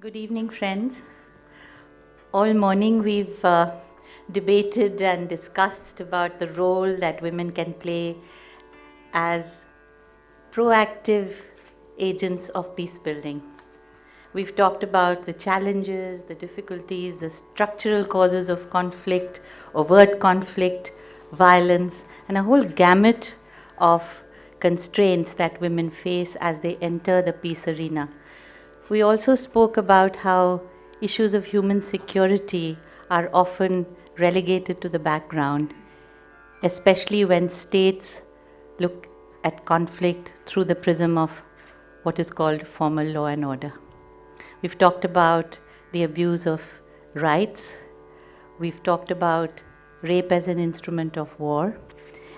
Good evening, friends. All morning we've debated and discussed about the role that women can play as proactive agents of peace building. We've talked about the challenges, the difficulties, the structural causes of conflict, overt conflict, violence, and a whole gamut of constraints that women face as they enter the peace arena. We also spoke about how issues of human security are often relegated to the background, especially when states look at conflict through the prism of what is called formal law and order. We've talked about the abuse of rights. We've talked about rape as an instrument of war.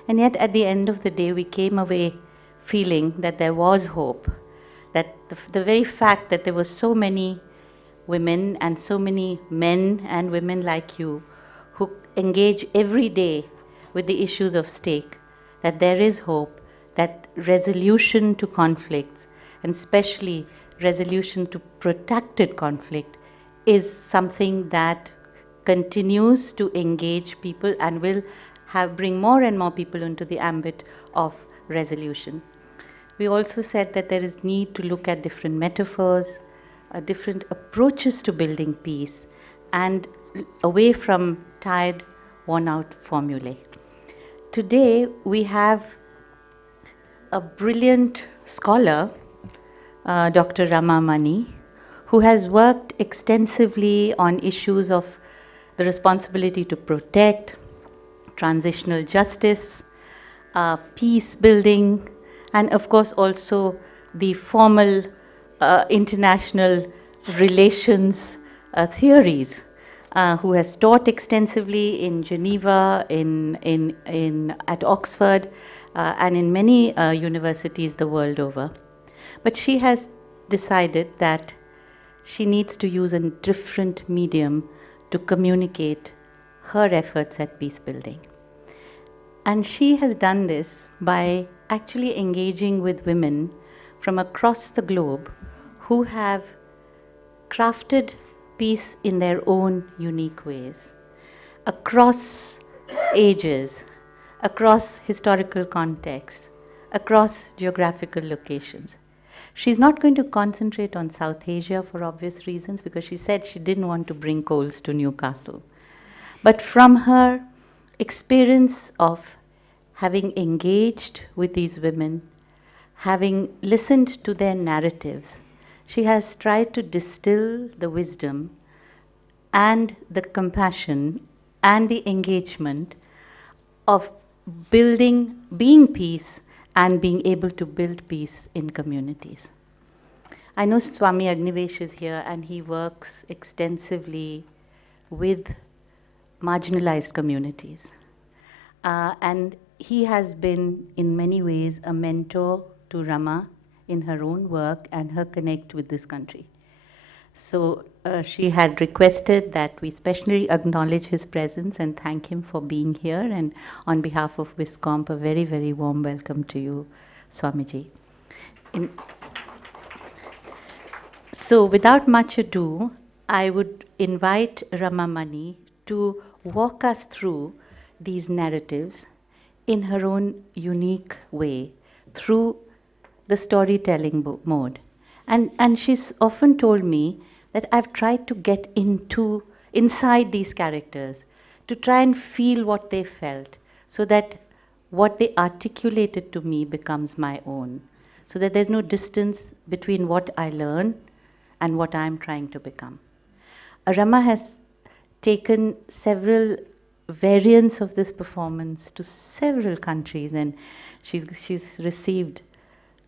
And yet at the end of the day, we came away feeling that there was hope, that the very fact that there were so many women and so many men and women like you who engage every day with the issues of stake, that there is hope, that resolution to conflicts, and especially resolution to protracted conflict, is something that continues to engage people and will bring more and more people into the ambit of resolution. We also said that there is need to look at different metaphors, different approaches to building peace, and away from tired, worn-out formulae. Today we have a brilliant scholar, Dr. Rama Mani, who has worked extensively on issues of the responsibility to protect, transitional justice, peace building, and of course also the formal international relations theories, who has taught extensively in Geneva, at Oxford, and in many universities the world over. But she has decided that she needs to use a different medium to communicate her efforts at peace building. And she has done this by actually engaging with women from across the globe who have crafted peace in their own unique ways, across ages, across historical contexts, across geographical locations. She's not going to concentrate on South Asia for obvious reasons, because she said she didn't want to bring coals to Newcastle. But from her experience of having engaged with these women, having listened to their narratives, she has tried to distill the wisdom and the compassion and the engagement of being peace and being able to build peace in communities. I know Swami Agnivesh is here, and he works extensively with marginalized communities. And he has been, in many ways, a mentor to Rama in her own work and her connect with this country. So she had requested that we specially acknowledge his presence and thank him for being here. And on behalf of WISCOMP, a very, very warm welcome to you, Swamiji. So without much ado, I would invite Rama Mani to walk us through these narratives in her own unique way, through the storytelling mode. And she's often told me that I've tried to get inside these characters, to try and feel what they felt, so that what they articulated to me becomes my own, so that there's no distance between what I learn and what I'm trying to become. Rama has taken several variants of this performance to several countries, and she's received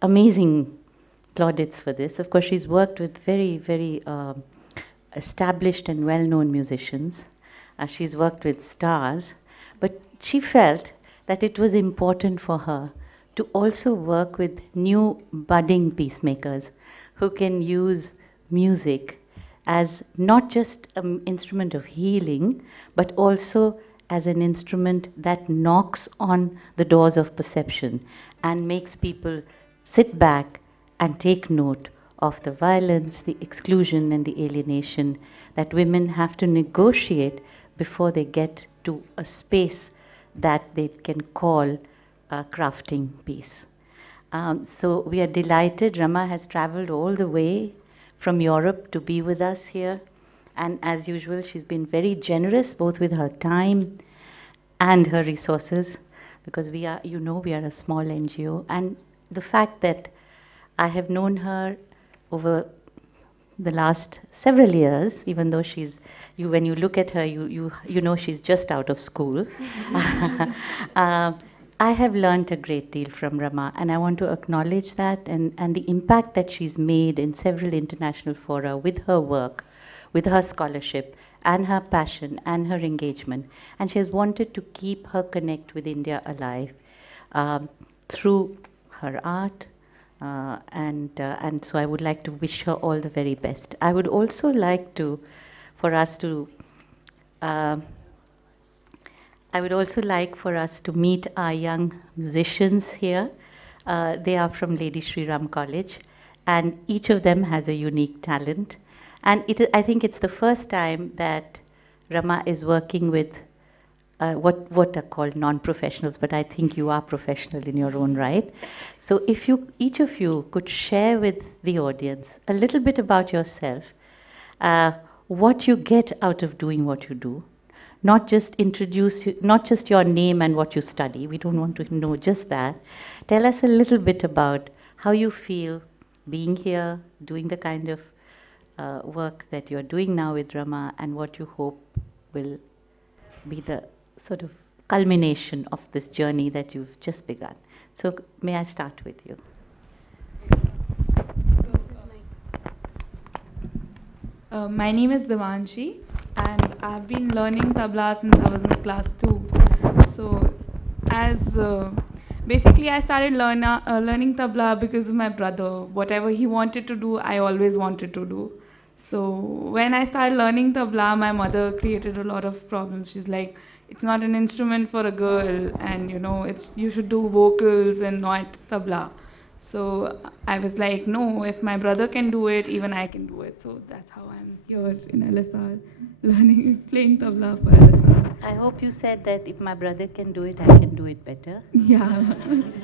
amazing plaudits for this. Of course, she's worked with very, very established and well-known musicians. She's worked with stars, but she felt that it was important for her to also work with new budding peacemakers who can use music as not just an instrument of healing, but also as an instrument that knocks on the doors of perception and makes people sit back and take note of the violence, the exclusion, and the alienation that women have to negotiate before they get to a space that they can call crafting peace. So we are delighted. Rama has traveled all the way from Europe to be with us here. And as usual, she's been very generous, both with her time and her resources, because we are, we are a small NGO. And the fact that I have known her over the last several years, even though when you look at her, you know she's just out of school. I have learned a great deal from Rama, and I want to acknowledge that and the impact that she's made in several international fora with her work, with her scholarship, and her passion and her engagement. And she has wanted to keep her connect with India alive through her art, and so I would like to wish her all the very best. I would also like to, for us to, I would also like for us to meet our young musicians here. They are from Lady Shri Ram College, and each of them has a unique talent. And I think it's the first time that Rama is working with what are called non-professionals, but I think you are professional in your own right. So if each of you could share with the audience a little bit about yourself, what you get out of doing what you do, not just your name and what you study. We don't want to know just that. Tell us a little bit about how you feel being here, doing the kind of work that you're doing now with Rama, and what you hope will be the sort of culmination of this journey that you've just begun. So may I start with you? My name is Devanshi, and I've been learning tabla since I was in class 2. So basically I started learning tabla because of my brother. Whatever he wanted to do, I always wanted to do. So when I started learning tabla, my mother created a lot of problems. She's like, it's not an instrument for a girl, and you should do vocals and not tabla. So I was like, no, if my brother can do it, even I can do it. So that's how I'm here in LSR, playing tabla for LSR. I hope you said that if my brother can do it, I can do it better. Yeah.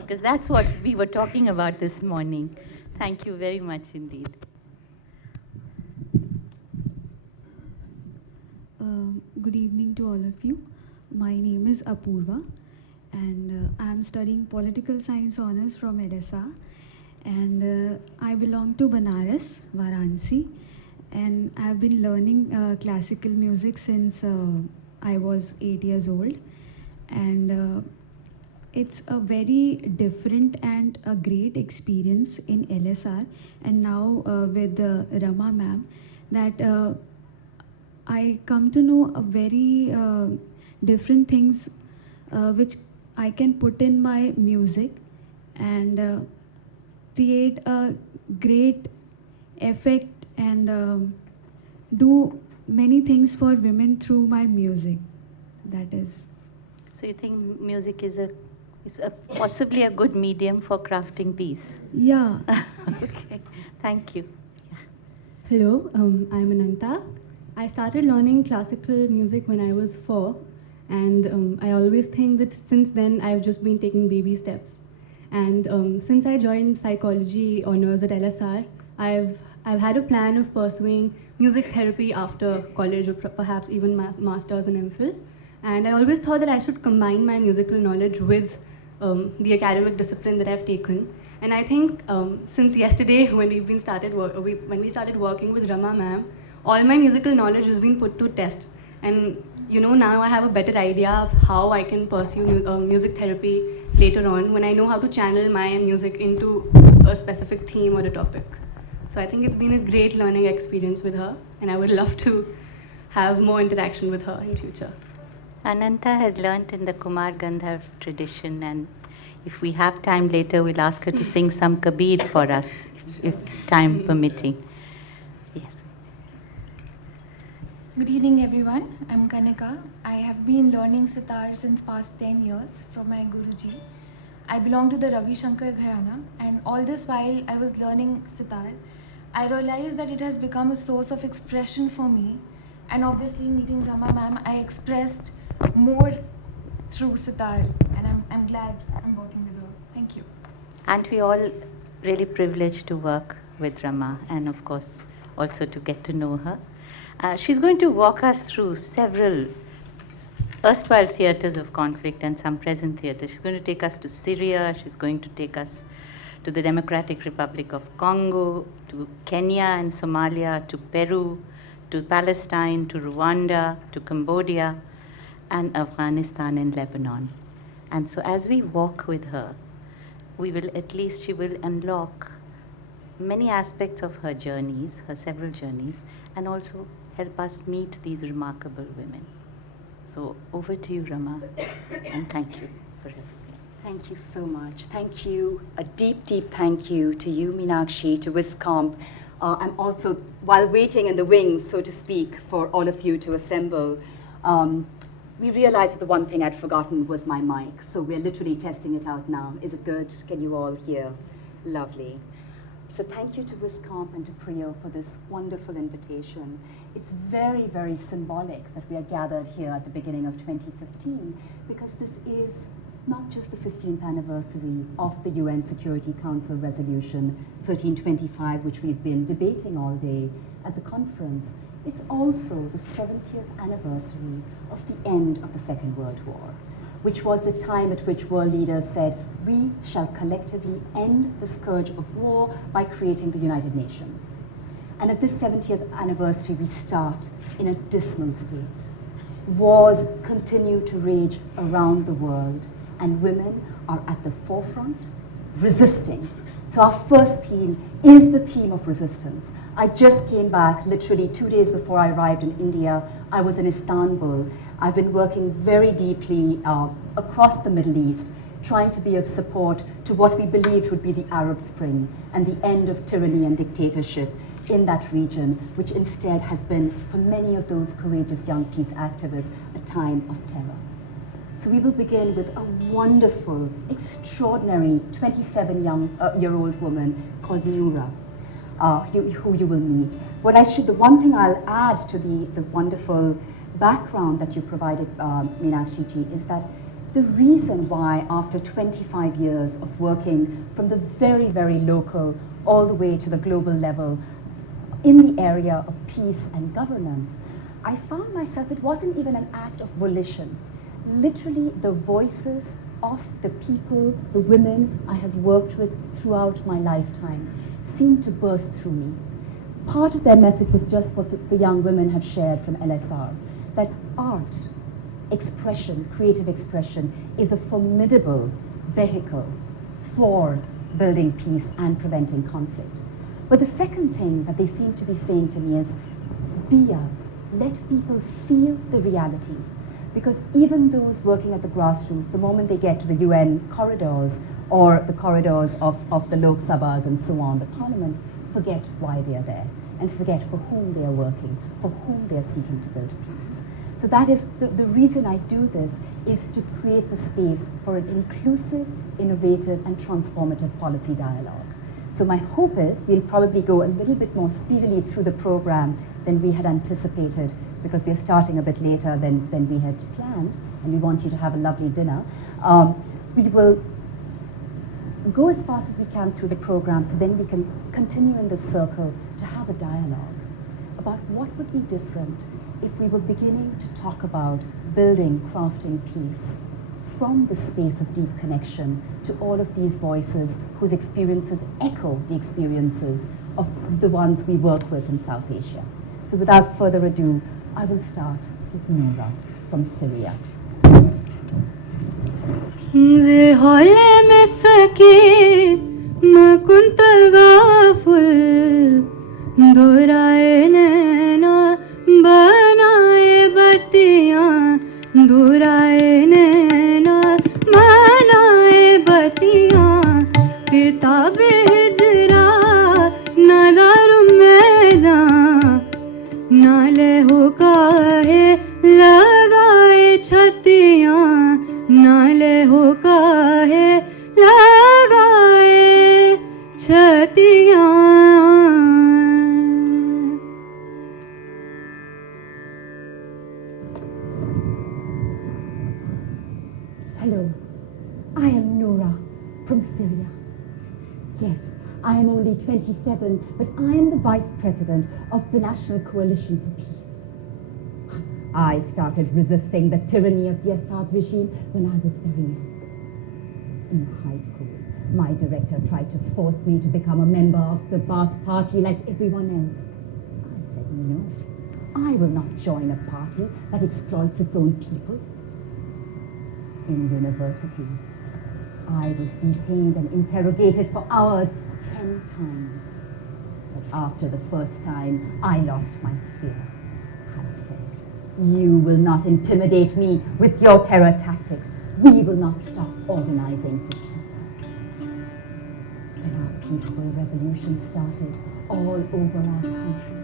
Because that's what we were talking about this morning. Thank you very much indeed. Good evening to all of you. My name is Apurva, and I'm studying political science honors from LSR. And I belong to Banaras, Varanasi, and I've been learning classical music since I was 8 years old. And it's a very different and a great experience in LSR, and now with Rama ma'am, that I come to know a very different things which I can put in my music and create a great effect and do many things for women through my music. That is. So you think music is possibly a good medium for crafting peace? Yeah. Okay, thank you. Yeah. Hello, I'm Ananta. I started learning classical music when I was 4, and I always think that since then I've just been taking baby steps. And since I joined psychology honors at LSR, I've had a plan of pursuing music therapy after college, or perhaps even masters and MPhil. And I always thought that I should combine my musical knowledge with the academic discipline that I've taken. And I think since yesterday, when we started working with Rama ma'am, all my musical knowledge has been put to test. And now I have a better idea of how I can pursue music therapy later on, when I know how to channel my music into a specific theme or a topic. So I think it's been a great learning experience with her, and I would love to have more interaction with her in future. Ananta has learnt in the Kumar Gandharv tradition, and if we have time later, we'll ask her to sing some Kabir for us, if time permitting. Yes. Good evening, everyone. I'm Kanika. I have been learning sitar since past 10 years from my Guruji. I belong to the Ravi Shankar Gharana, and all this while I was learning sitar, I realized that it has become a source of expression for me, and obviously meeting Rama ma'am, I expressed more through sitar, and I'm glad I'm working with her. Thank you. And we all really privileged to work with Rama, and of course also to get to know her. She's going to walk us through several erstwhile theatres of conflict and some present theatres. She's going to take us to Syria, she's going to take us to the Democratic Republic of Congo, to Kenya and Somalia, to Peru, to Palestine, to Rwanda, to Cambodia, and Afghanistan and Lebanon. And so as we walk with her, she will unlock many aspects of her journeys, her several journeys, and also help us meet these remarkable women. So over to you, Rama, and thank you for everything. Thank you so much. Thank you. A deep, deep thank you to you, Meenakshi, to WISCOMP. I'm also, while waiting in the wings, so to speak, for all of you to assemble, we realized that the one thing I'd forgotten was my mic. So we're literally testing it out now. Is it good? Can you all hear? Lovely. So thank you to WISCOMP and to Priya for this wonderful invitation. It's very, very symbolic that we are gathered here at the beginning of 2015, because this is not just the 15th anniversary of the UN Security Council Resolution 1325, which we've been debating all day at the conference. It's also the 70th anniversary of the end of the Second World War, which was the time at which world leaders said, we shall collectively end the scourge of war by creating the United Nations. And at this 70th anniversary, we start in a dismal state. Wars continue to rage around the world, and women are at the forefront, resisting. So our first theme is the theme of resistance. I just came back literally 2 days before I arrived in India. I was in Istanbul. I've been working very deeply across the Middle East, trying to be of support to what we believed would be the Arab Spring and the end of tyranny and dictatorship in that region, which instead has been, for many of those courageous young peace activists, a time of terror. So we will begin with a wonderful, extraordinary 27-year-old woman called Noura, who you will meet. The one thing I'll add to the wonderful background that you provided, Meenakshi ji, is that the reason why after 25 years of working from the very, very local all the way to the global level in the area of peace and governance, I found myself, it wasn't even an act of volition. Literally the voices of the people, the women I have worked with throughout my lifetime seemed to burst through me. Part of their message was just what the young women have shared from LSR, that art, expression, creative expression, is a formidable vehicle for building peace and preventing conflict. But the second thing that they seem to be saying to me is, be us, let people feel the reality. Because even those working at the grassroots, the moment they get to the UN corridors or the corridors of the Lok Sabhas and so on, the parliaments, forget why they are there and forget for whom they are working, for whom they are seeking to build peace. So that is the reason I do this, is to create the space for an inclusive, innovative, and transformative policy dialogue. So my hope is we'll probably go a little bit more speedily through the program than we had anticipated, because we're starting a bit later than we had planned, and we want you to have a lovely dinner. We will go as fast as we can through the program, so then we can continue in this circle to have a dialogue about what would be different if we were beginning to talk about building, crafting peace from the space of deep connection to all of these voices whose experiences echo the experiences of the ones we work with in South Asia. So without further ado, I will start with Noura from Syria. नाले हो काहे लगाए छतियाँ, नाले हो काहे लगाए छतियाँ. 27, but I am the Vice President of the National Coalition for Peace. I started resisting the tyranny of the Assad regime when I was very young. In high school, my director tried to force me to become a member of the Baath Party like everyone else. I said no. I will not join a party that exploits its own people. In university, I was detained and interrogated for hours 10 times. But after the first time, I lost my fear. I said, "You will not intimidate me with your terror tactics. We will not stop organizing for peace." When our peaceful revolution started all over our country,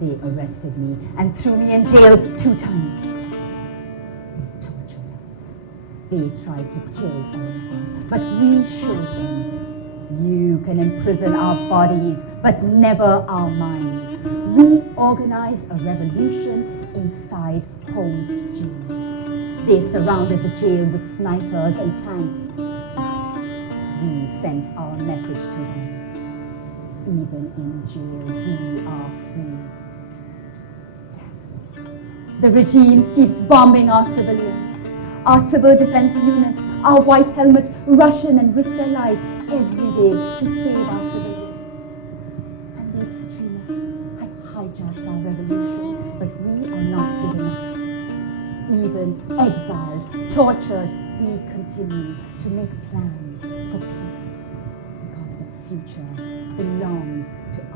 they arrested me and threw me in jail 2 times. They tortured us. They tried to kill all of us, but we showed them, you can imprison our bodies, but never our minds. We organized a revolution inside Holmes Jail. They surrounded the jail with snipers and tanks, but we sent our message to them. Even in jail, we are free. Yes, the regime keeps bombing our civilians. Our civil defense units, our white helmets, rush in and risk their lives every day to save our civilians. And the extremists have hijacked our revolution, but we are not giving up. Even exiled, tortured, we continue to make plans for peace, because the future belongs to us.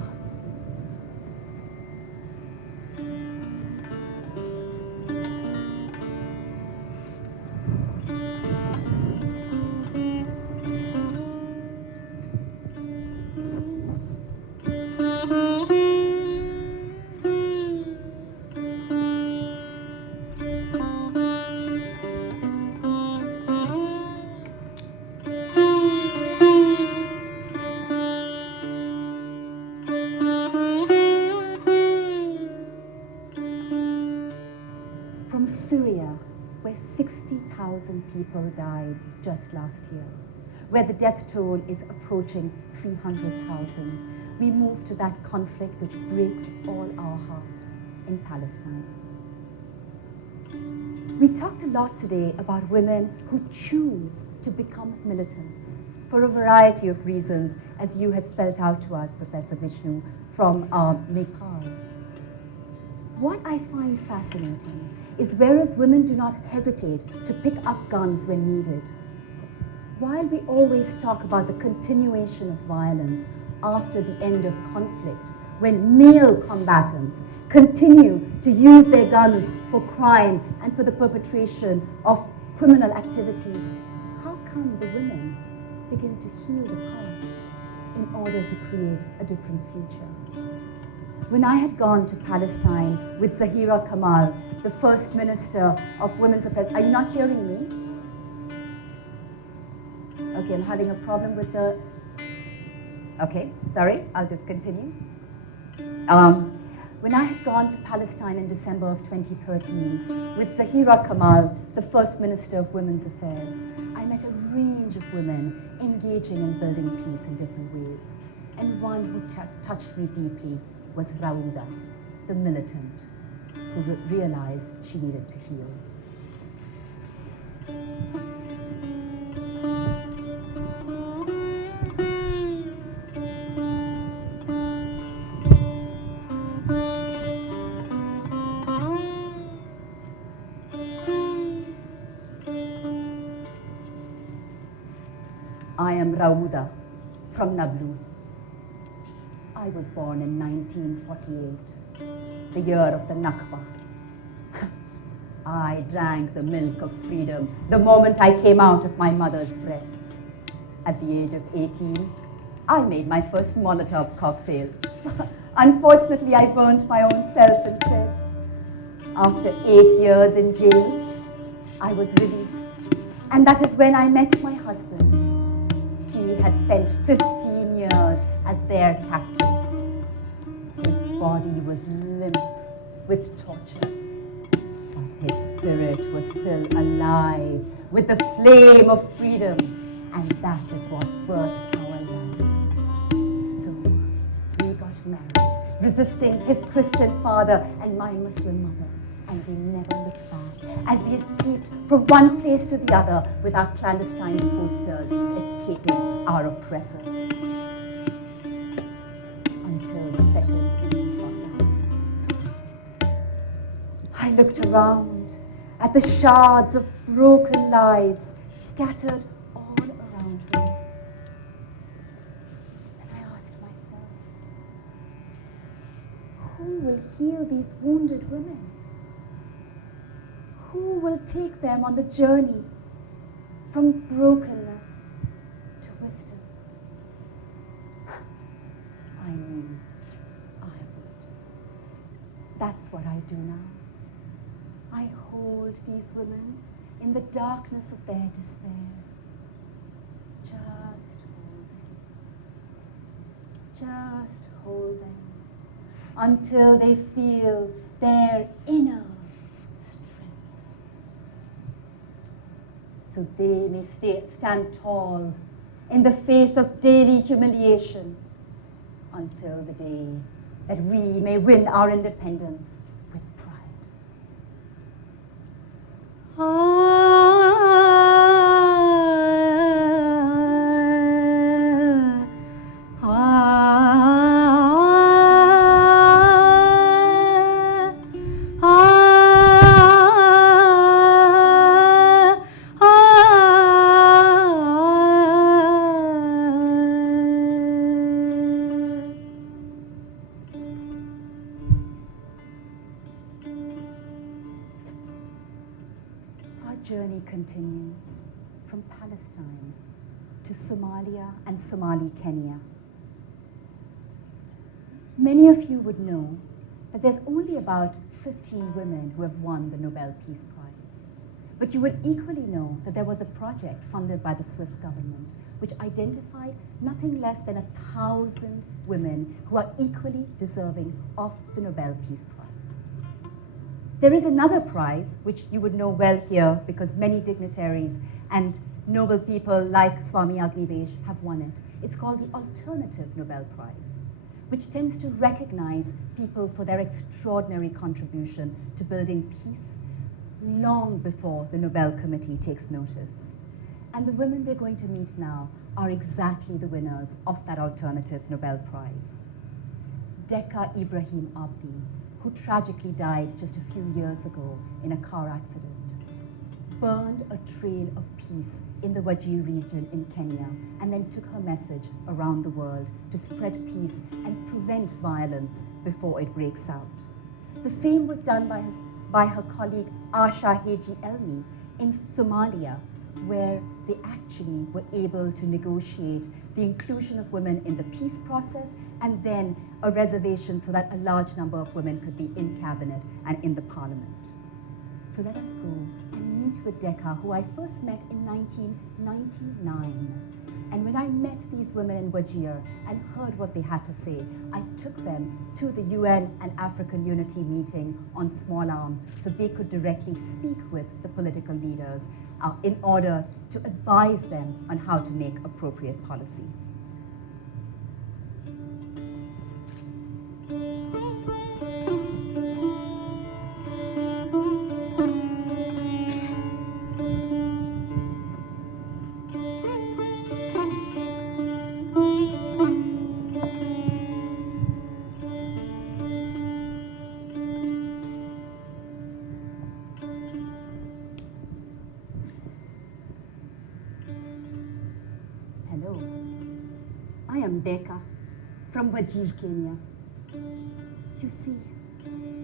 Syria, where 60,000 people died just last year, where the death toll is approaching 300,000, we move to that conflict which breaks all our hearts in Palestine. We talked a lot today about women who choose to become militants for a variety of reasons, as you had spelled out to us, Professor Vishnu, from Nepal. What I find fascinating is whereas women do not hesitate to pick up guns when needed, while we always talk about the continuation of violence after the end of conflict, when male combatants continue to use their guns for crime and for the perpetration of criminal activities, how come the women begin to heal the past in order to create a different future? When I had gone to Palestine with Zahira Kamal, the First Minister of Women's Affairs, are you not hearing me? Okay, I'm having a problem with the... Okay, sorry, I'll just continue. When I had gone to Palestine in December of 2013 with Zahira Kamal, the First Minister of Women's Affairs, I met a range of women engaging in building peace in different ways. And one who touched me deeply was Rauda, the militant, who realized she needed to heal. I am Rauda from Nablus. I was born in 1948, the year of the Nakba. I drank the milk of freedom the moment I came out of my mother's breast. At the age of 18, I made my first Molotov cocktail. Unfortunately, I burnt my own self instead. After 8 years in jail, I was released. And that is when I met my husband. He had spent 15 years as their captive. His body was limp with torture, but his spirit was still alive with the flame of freedom, and that is what birthed our life. So resisting his Christian father and my Muslim mother. And we never looked back as we escaped from one place to the other with our clandestine posters escaping our oppressors. Until the second Intifada. I looked around at the shards of broken lives scattered all around me. And I asked myself, who will heal these wounded women? Who will take them on the journey from brokenness to wisdom? I knew I would. That's what I do now. I hold these women in the darkness of their despair. Just hold them until they feel their inner so they may stand tall in the face of daily humiliation until the day that we may win our independence with pride. Journey continues from Palestine to Somalia and Somali Kenya. Many of you would know that there's only about 15 women who have won the Nobel Peace Prize. But you would equally know that there was a project funded by the Swiss government which identified nothing less than 1,000 women who are equally deserving of the Nobel Peace Prize. There is another prize, which you would know well here because many dignitaries and noble people like Swami Agnivesh have won it. It's called the Alternative Nobel Prize, which tends to recognize people for their extraordinary contribution to building peace long before the Nobel Committee takes notice. And the women we're going to meet now are exactly the winners of that Alternative Nobel Prize. Dekha Ibrahim Abdi, who tragically died just a few years ago in a car accident, burned a trail of peace in the Wajir region in Kenya and then took her message around the world to spread peace and prevent violence before it breaks out. The same was done by her colleague Asha Heji Elmi in Somalia, where they actually were able to negotiate the inclusion of women in the peace process and then a reservation so that a large number of women could be in cabinet and in the parliament. So let us go and meet with Dekha, who I first met in 1999. And when I met these women in Wajir and heard what they had to say, I took them to the UN and African Unity meeting on small arms so they could directly speak with the political leaders in order to advise them on how to make appropriate policy. Hello, I am Dekha from Wajir, Kenya. You see,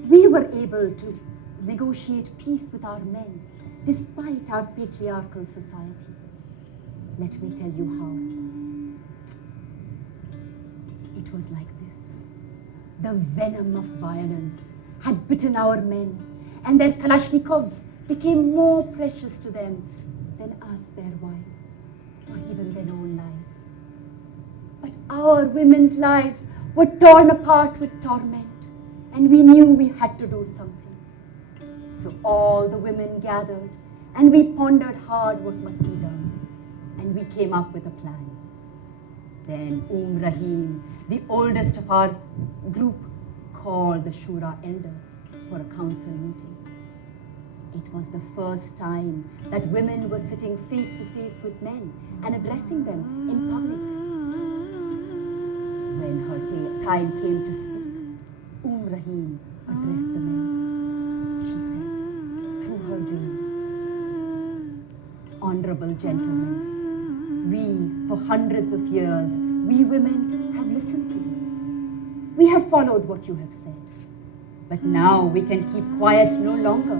we were able to negotiate peace with our men despite our patriarchal society. Let me tell you how. It was like this. The venom of violence had bitten our men, and their Kalashnikovs became more precious to them than us, their wives, or even their own lives. But our women's lives were torn apart with torment, and we knew we had to do something. So all the women gathered, and we pondered hard what must be done, and we came up with a plan. Then Rahim, the oldest of our group, called the Shura elders for a council meeting. It was the first time that women were sitting face to face with men and addressing them in public. When her time came to speak, Rahim addressed the men. She said, through her dream, "Honorable gentlemen, we, for hundreds of years, we women have listened to you. We have followed what you have said. But now we can keep quiet no longer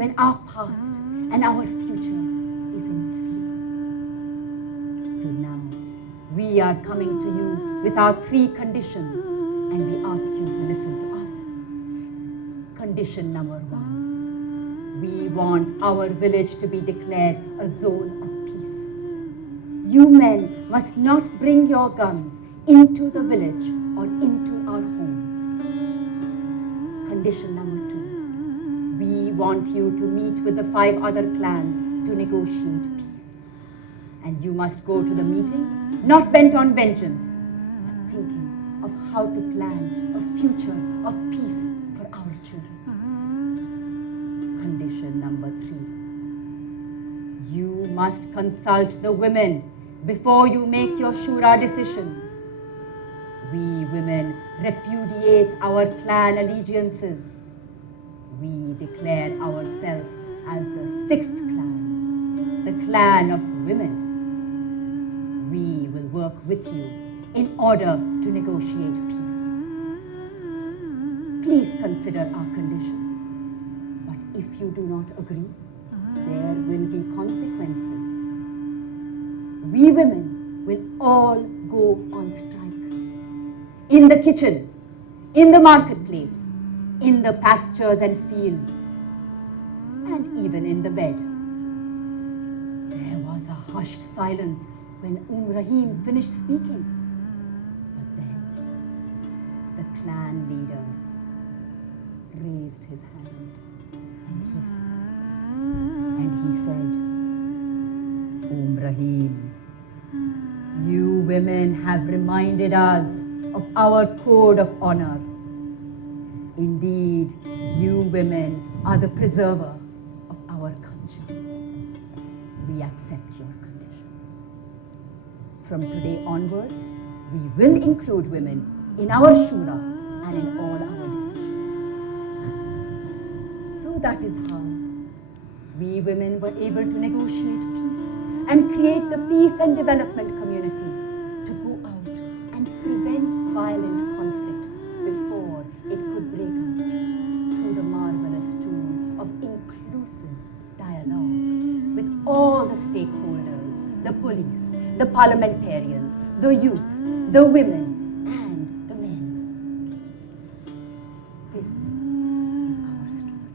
when our past and our future is in fear. So now we are coming to you with our 3 conditions, and we ask you to listen to us. Condition number 1, we want our village to be declared a zone of peace. You men must not bring your guns into the village or into our homes. Condition number 2, we want you to meet with the 5 other clans to negotiate peace. And you must go to the meeting not bent on vengeance, but thinking of how to plan a future of peace for our children. Condition number 3, you must consult the women before you make your Shura decisions. We women repudiate our clan allegiances. We declare ourselves as the 6th clan, the clan of women. We will work with you in order to negotiate peace. Please consider our conditions. But if you do not agree, there will be consequences. We women will all go on strike. In the kitchens, in the marketplace, in the pastures and fields, and even in the bed. There was a hushed silence when Rahim finished speaking. But then the clan leader raised his hand and he said, Rahim, you women have reminded us of our code of honor. Indeed, you women are the preserver of our culture. We accept your conditions. From today onwards, we will include women in our Shura and in all our decisions. So that is how we women were able to negotiate peace and create the Peace and Development Community to go out and prevent violent conflict before it could break out through the marvelous tool of inclusive dialogue with all the stakeholders, the police, the parliamentarians, the youth, the women, and the men. This is our story.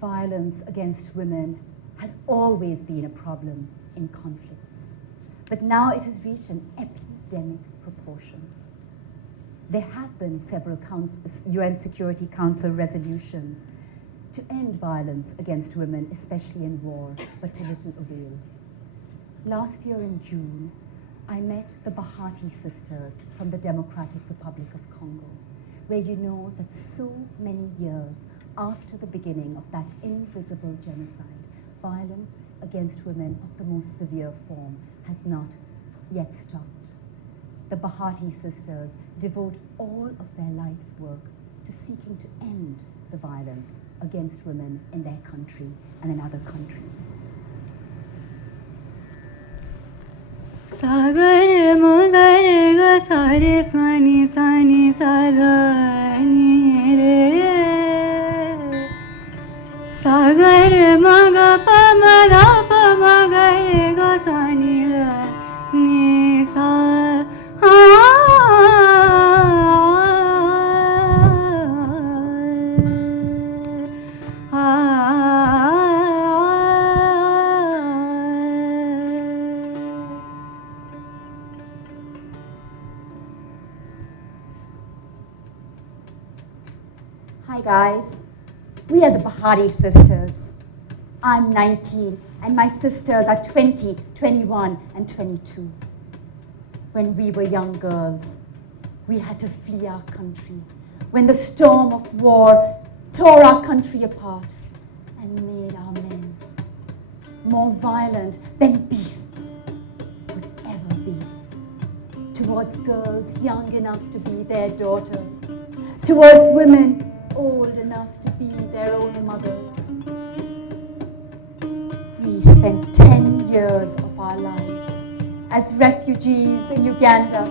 Violence against women has always been a problem in conflicts, but now it has reached an epidemic proportion. There have been several UN Security Council resolutions to end violence against women, especially in war, but to little avail. Last year in June, I met the Behati Sisters from the Democratic Republic of Congo, where you know that so many years after the beginning of that invisible genocide, violence against women of the most severe form has not yet stopped. The Behati Sisters devote all of their life's work to seeking to end the violence against women in their country and in other countries. Sagar magar ga sare sani sani sada ni re guys. We are the Behati Sisters. I'm 19 and my sisters are 20, 21 and 22. When we were young girls, we had to flee our country when the storm of war tore our country apart and made our men more violent than beasts would ever be. Towards girls young enough to be their daughters, towards women old enough to be their own mothers. We spent 10 years of our lives as refugees in Uganda,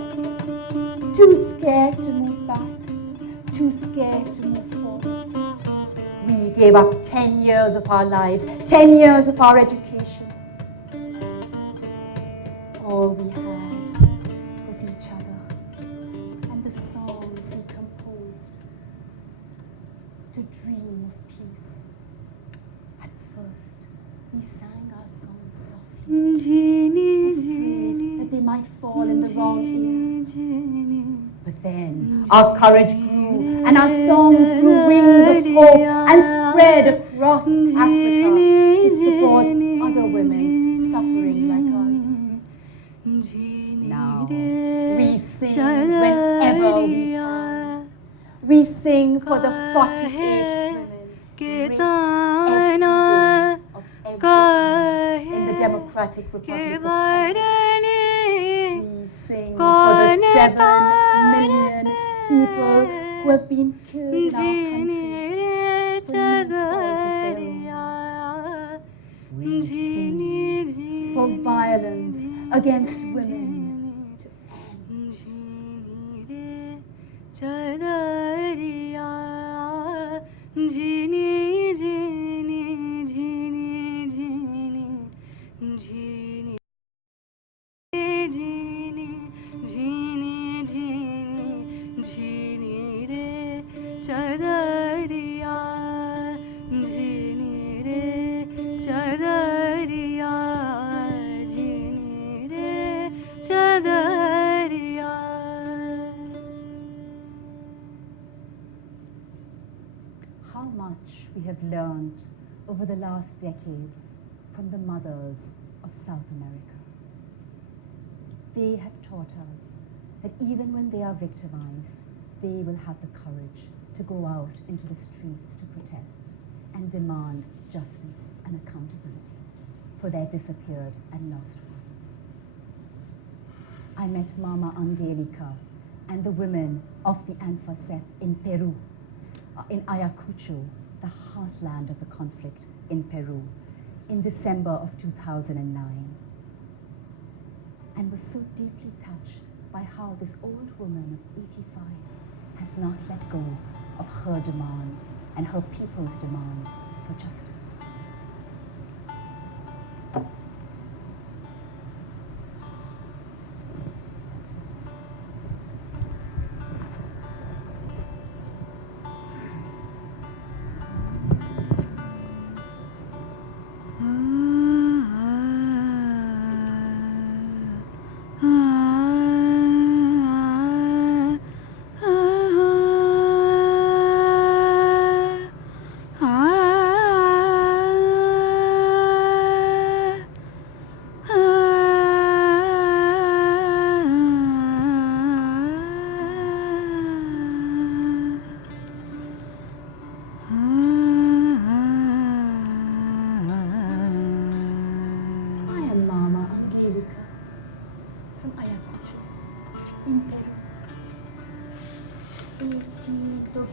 too scared to move back, too scared to move forward. We gave up 10 years of our lives, 10 years of our education. All we had was each other and the songs we composed to dream of peace. At first, we sang our songs softly, afraid that they might fall in the wrong ears. But then our courage grew and our songs grew wings of hope and spread across Africa to support other women suffering like us. Now we sing whenever we can. We sing for the 48 women raped every day of every hour in the Democratic Republic of Congo. We sing for the 7 million people who have been killed in our country for no fault of their own. We sing for violence against women to How much we have learned over the last decades from the mothers of South America. They have taught us that even when they are victimized, they will have the courage to go out into the streets to protest and demand justice and accountability for their disappeared and lost ones. I met Mama Angelica and the women of the ANFACEP in Peru, in Ayacucho, the heartland of the conflict in Peru, in December of 2009, and was so deeply touched by how this old woman of 85 has not let go of her demands and her people's demands for justice.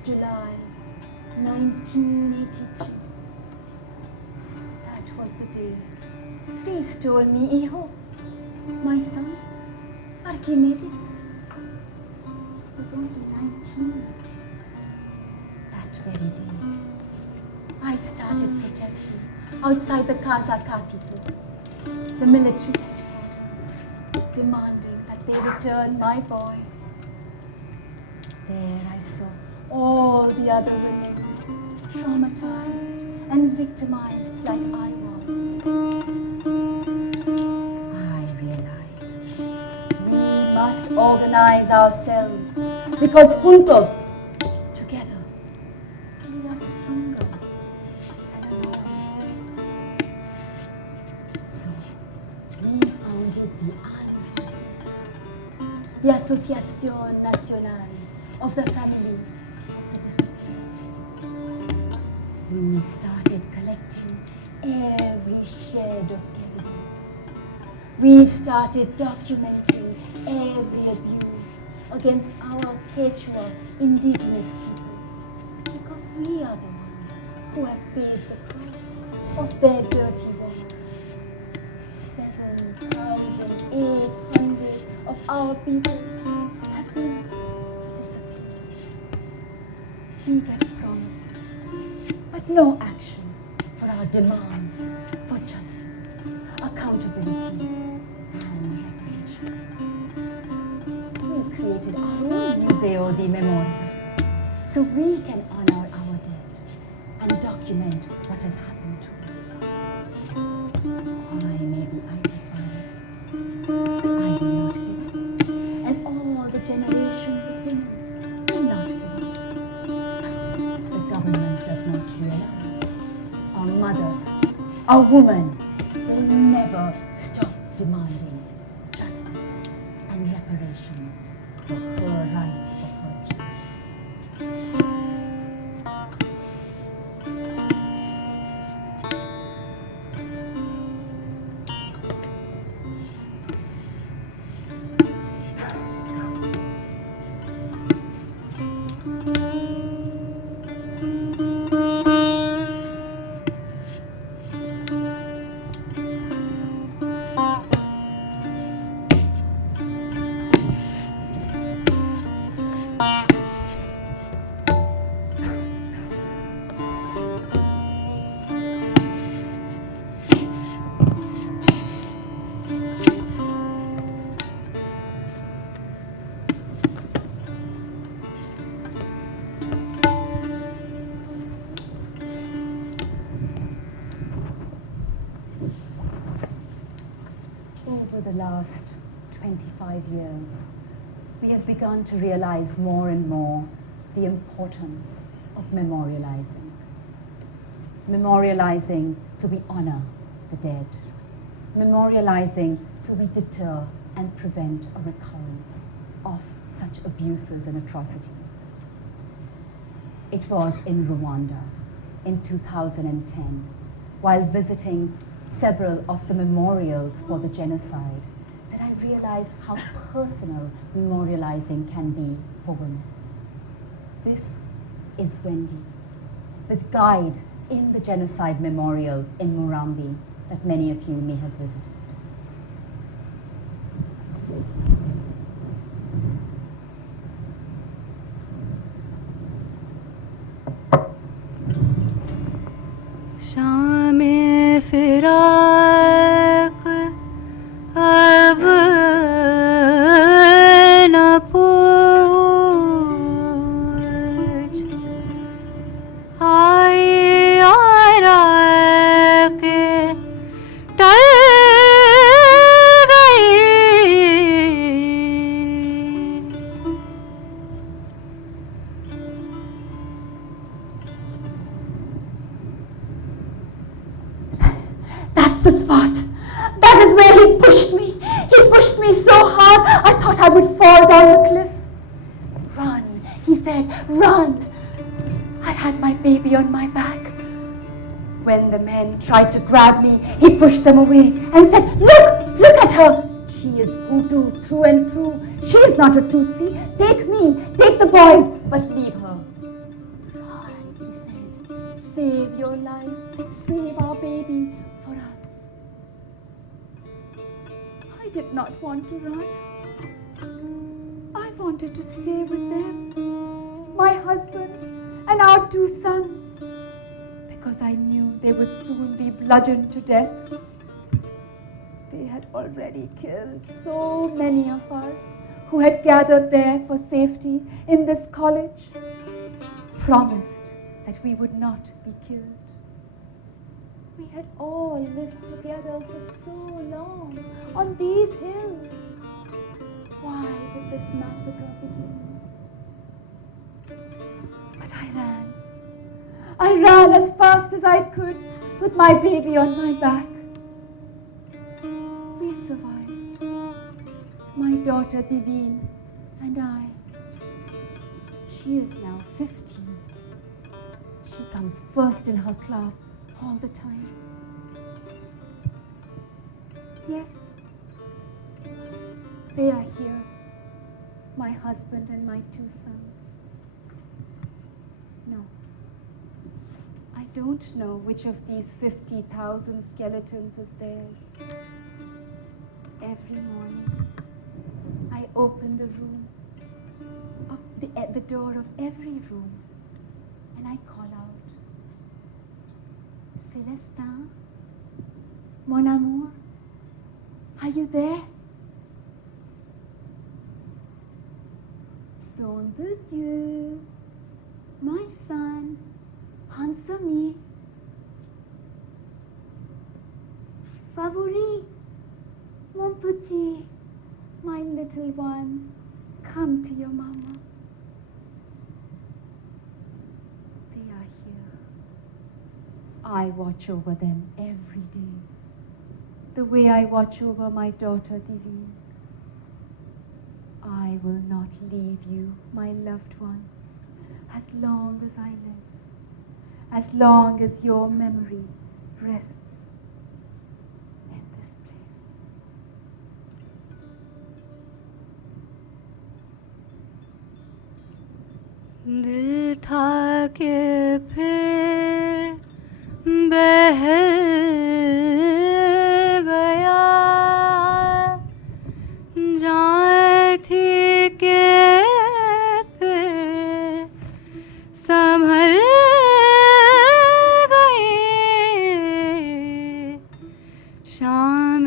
July 1983. That was the day. Please told me, Hijo, my son, Archimedes, was only 19. That very day, I started protesting outside the Casa Capitol, the military headquarters, demanding that they return my boy. There I saw all the other women, traumatized and victimized like I was. I realized we must organize ourselves because juntos, together, we stronger than alone. So, we founded the the Association Nationale of the Families of the Disappeared. We started collecting every shred of evidence. We started documenting every abuse against our Quechua indigenous people, because we are the ones who have paid the price of their dirty work. 7,800 of our people have been disappeared. We get promises, but no action for our demands for justice, accountability, and reparations. We created our own Museo di Memoria, so we can honor our dead and document what has happened to them. I may be identified, but I will not give up. And all the generations of women will not give up. The government does not realize our mother, our woman, will never stop demanding justice and reparations for her rights for her children. Over the last 25 years, we have begun to realize more and more the importance of memorializing. Memorializing so we honor the dead. Memorializing so we deter and prevent a recurrence of such abuses and atrocities. It was in Rwanda in 2010, while visiting several of the memorials for the genocide, that I realized how personal memorializing can be for women. This is Wendy, the guide in the genocide memorial in Murambi that many of you may have visited. शाम फिराक अब न पूछ आई और आके टल गई That's the spot. That is where he pushed me. He pushed me so hard, I thought I would fall down the cliff. Run, he said, run. I had my baby on my back. When the men tried to grab me, he pushed them away and said, look at her. She is Hutu through and through. She is not a Tutsi. Take me, take the boys, but leave her. Run, he said. Save your life, save our baby for us. I did not want to run. I wanted to stay with them, my husband and our 2 sons, because I knew they would soon be bludgeoned to death. They had already killed so many of us who had gathered there for safety in this college, promised that we would not be killed. We had all lived together for so long on these hills. Why did this massacre begin? But I ran. I ran as fast as I could with my baby on my back. We survived. My daughter Divine and I. She is now 15. She comes first in her class all the time. Yes, they are here, my husband and my 2 sons. No, I don't know which of these 50,000 skeletons is theirs. Every morning, I open the room, the door of every room, and I call out, Célestin, mon amour, are you there? Don de Dieu, my son, answer me. Favori, mon petit, my little one, come to your mama. They are here. I watch over them every day, the way I watch over my daughter Divine. I will not leave you, my loved ones, as long as I live, as long as your memory rests in this place. दिल था कि फिर बहल गया जाए थी कि फिर संभल गई शाम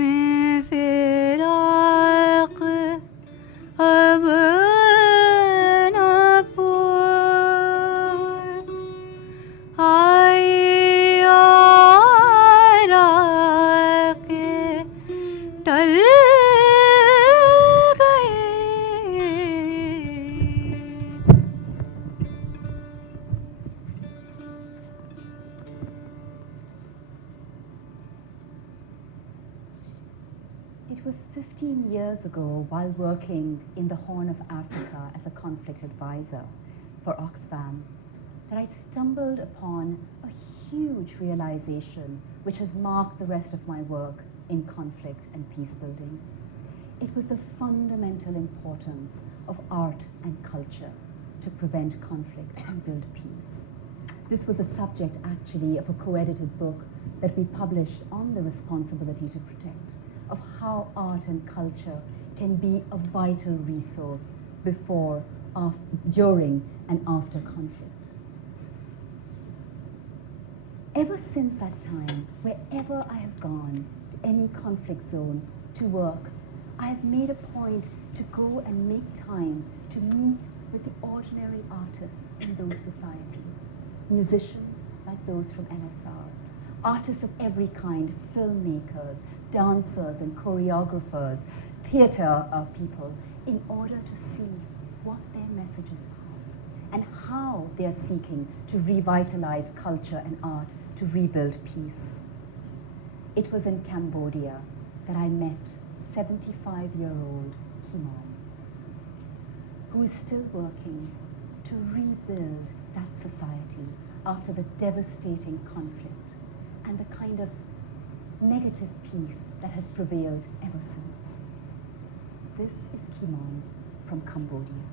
फिराक अब It was 15 years ago, while working in the Horn of Africa as a conflict advisor for Oxfam, that I stumbled upon a huge realization which has marked the rest of my work in conflict and peace building. It was the fundamental importance of art and culture to prevent conflict and build peace. This was the subject, actually, of a co-edited book that we published on the responsibility to protect, of how art and culture can be a vital resource before, during, and after conflict. Ever since that time, wherever I have gone to any conflict zone to work, I have made a point to go and make time to meet with the ordinary artists in those societies, musicians like those from LSR, artists of every kind, filmmakers, dancers and choreographers, theater people, in order to see what their messages are and how they are seeking to revitalize culture and art to rebuild peace. It was in Cambodia that I met 75-year-old Kimon, who is still working to rebuild that society after the devastating conflict and the kind of negative peace that has prevailed ever since. This is Kimon from Cambodia.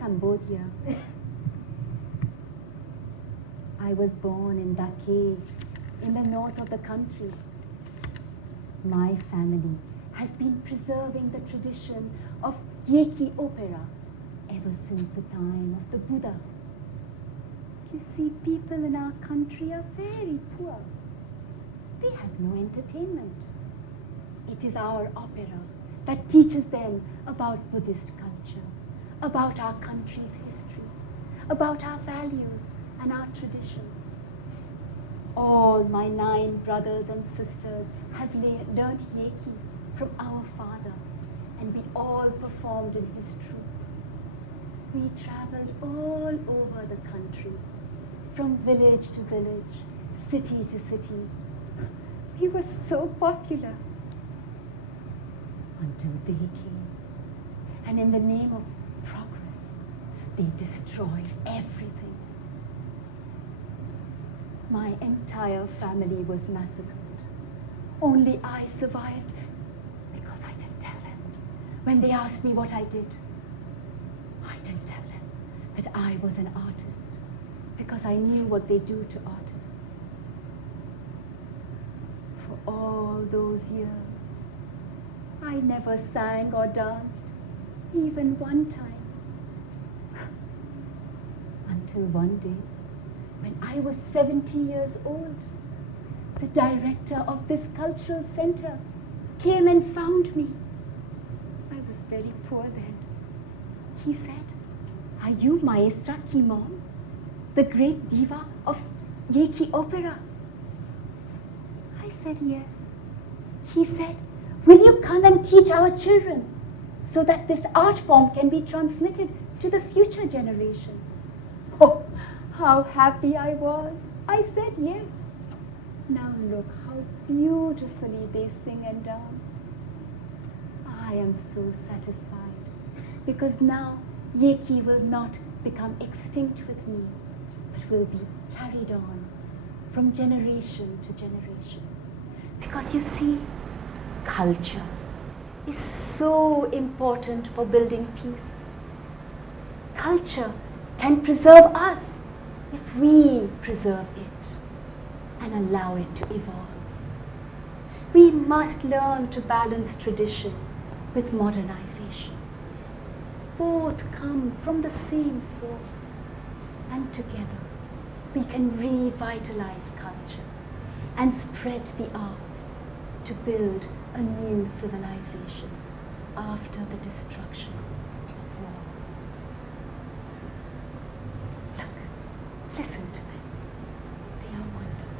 Cambodia. I was born in Dekha, in the north of the country. My family has been preserving the tradition of Yeki opera ever since the time of the Buddha. You see, people in our country are very poor. They have no entertainment. It is our opera that teaches them about Buddhist culture, about our country's history, about our values and our traditions. All my 9 brothers and sisters have learnt Yeki from our father, and we all performed in his troupe. We traveled all over the country, from village to village, city to city. We were so popular until they came. And in the name of progress, they destroyed everything. My entire family was massacred. Only I survived because I didn't tell them. When they asked me what I did, I didn't tell them that I was an artist, because I knew what they do to artists. For all those years, I never sang or danced, even one time. Until one day, when I was 70 years old, the director of this cultural center came and found me. I was very poor then. He said, "Are you Maestra Kimon, the great diva of Yeki opera?" I said yes. He said, "Will you come and teach our children so that this art form can be transmitted to the future generations?" Oh, how happy I was. I said yes. Now look how beautifully they sing and dance. I am so satisfied, because now Yeki will not become extinct with me, but will be carried on from generation to generation. Because you see, culture is so important for building peace. Culture can preserve us if we preserve it and allow it to evolve. We must learn to balance tradition with modernization. Both come from the same source, and together we can revitalize culture and spread the arts to build a new civilization after the destruction of war. Look, listen to them. They are wonderful.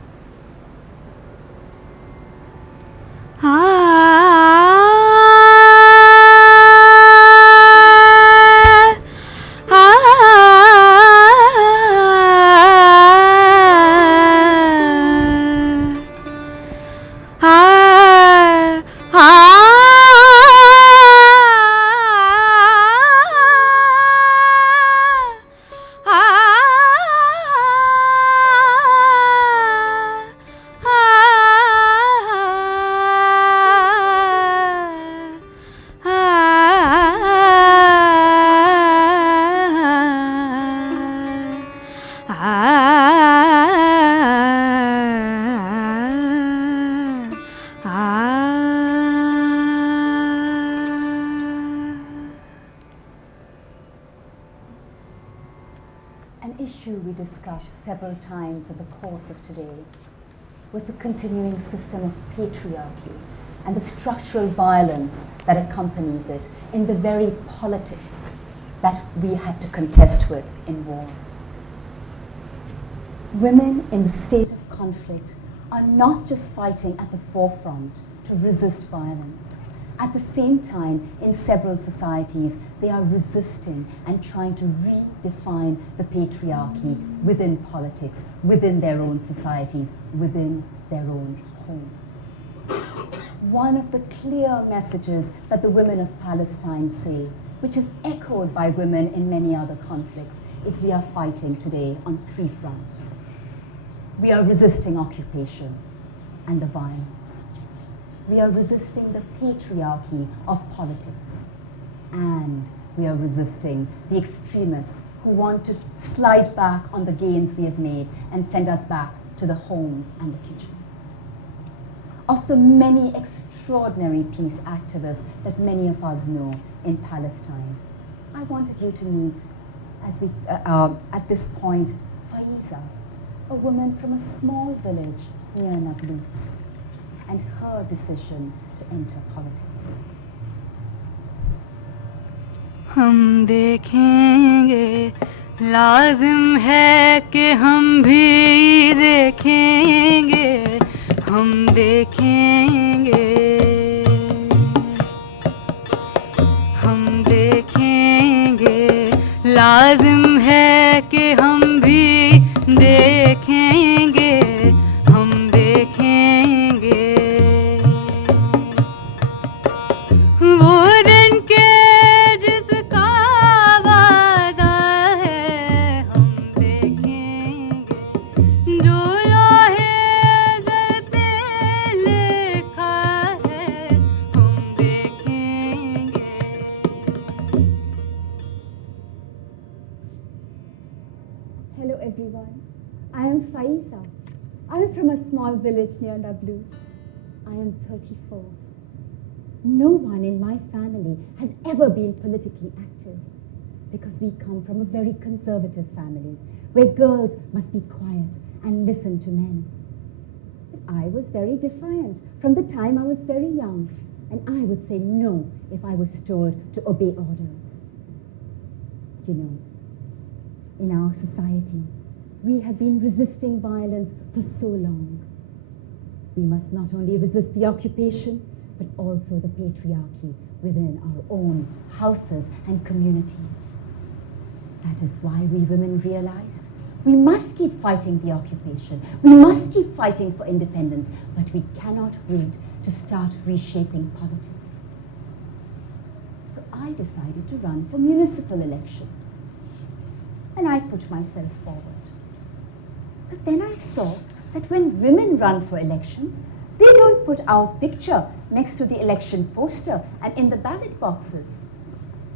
An issue we discussed several times in the course of today was the continuing system of patriarchy and the structural violence that accompanies it in the very politics that we had to contest with in war. Women in the state of conflict are not just fighting at the forefront to resist violence. At the same time, in several societies, they are resisting and trying to redefine the patriarchy within politics, within their own societies, within their own homes. One of the clear messages that the women of Palestine say, which is echoed by women in many other conflicts, is we are fighting today on 3 fronts. We are resisting occupation and the violence. We are resisting the patriarchy of politics. And we are resisting the extremists who want to slide back on the gains we have made and send us back to the homes and the kitchens. Of the many extraordinary peace activists that many of us know in Palestine, I wanted you to meet, as we, at this point, Faiza, a woman from a small village near Nablus. and her decision to enter politics. हम देखेंगे, लाजिम है कि हम भी देखेंगे, हम देखेंगे, हम देखेंगे, लाजिम है कि हम भी देखेंगे, हम देखेंगे, वो दिन के जिसका वादा है, हम देखेंगे, जो लोहे अज़ल पे लिखा है, हम देखेंगे. Hello everyone, I am Faiza. I am from a small village near Nablus. I am 34. No one in my family has ever been politically active because we come from a very conservative family where girls must be quiet and listen to men. But I was very defiant from the time I was very young, and I would say no if I was told to obey orders. You know, in our society, we have been resisting violence for so long. We must not only resist the occupation, but also the patriarchy within our own houses and communities. That is why we women realized we must keep fighting the occupation. We must keep fighting for independence, but we cannot wait to start reshaping politics. So I decided to run for municipal elections, and I put myself forward. But then I saw that when women run for elections, they don't put our picture next to the election poster and in the ballot boxes.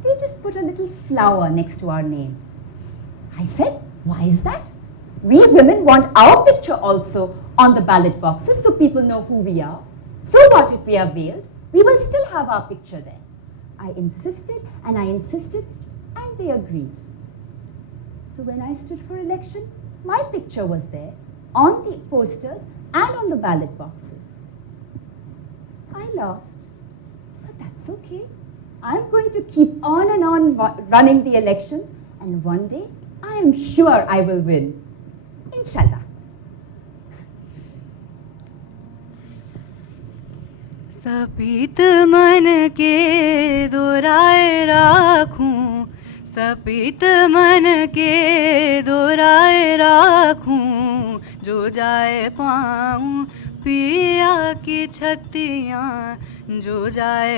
They just put a little flower next to our name. I said, why is that? We women want our picture also on the ballot boxes so people know who we are. So what if we are veiled? We will still have our picture there. I insisted and I insisted, and they agreed. So when I stood for election, my picture was there on the posters and on the ballot boxes. I lost, but that's okay. I'm going to keep on and on running the elections, and one day I am sure I will win. Inshallah. सपीत मन के दोराए राखूं, सपीत मन के दोराए राखूं, जो जाए पाऊं पिया की छत्तियां, जो जाए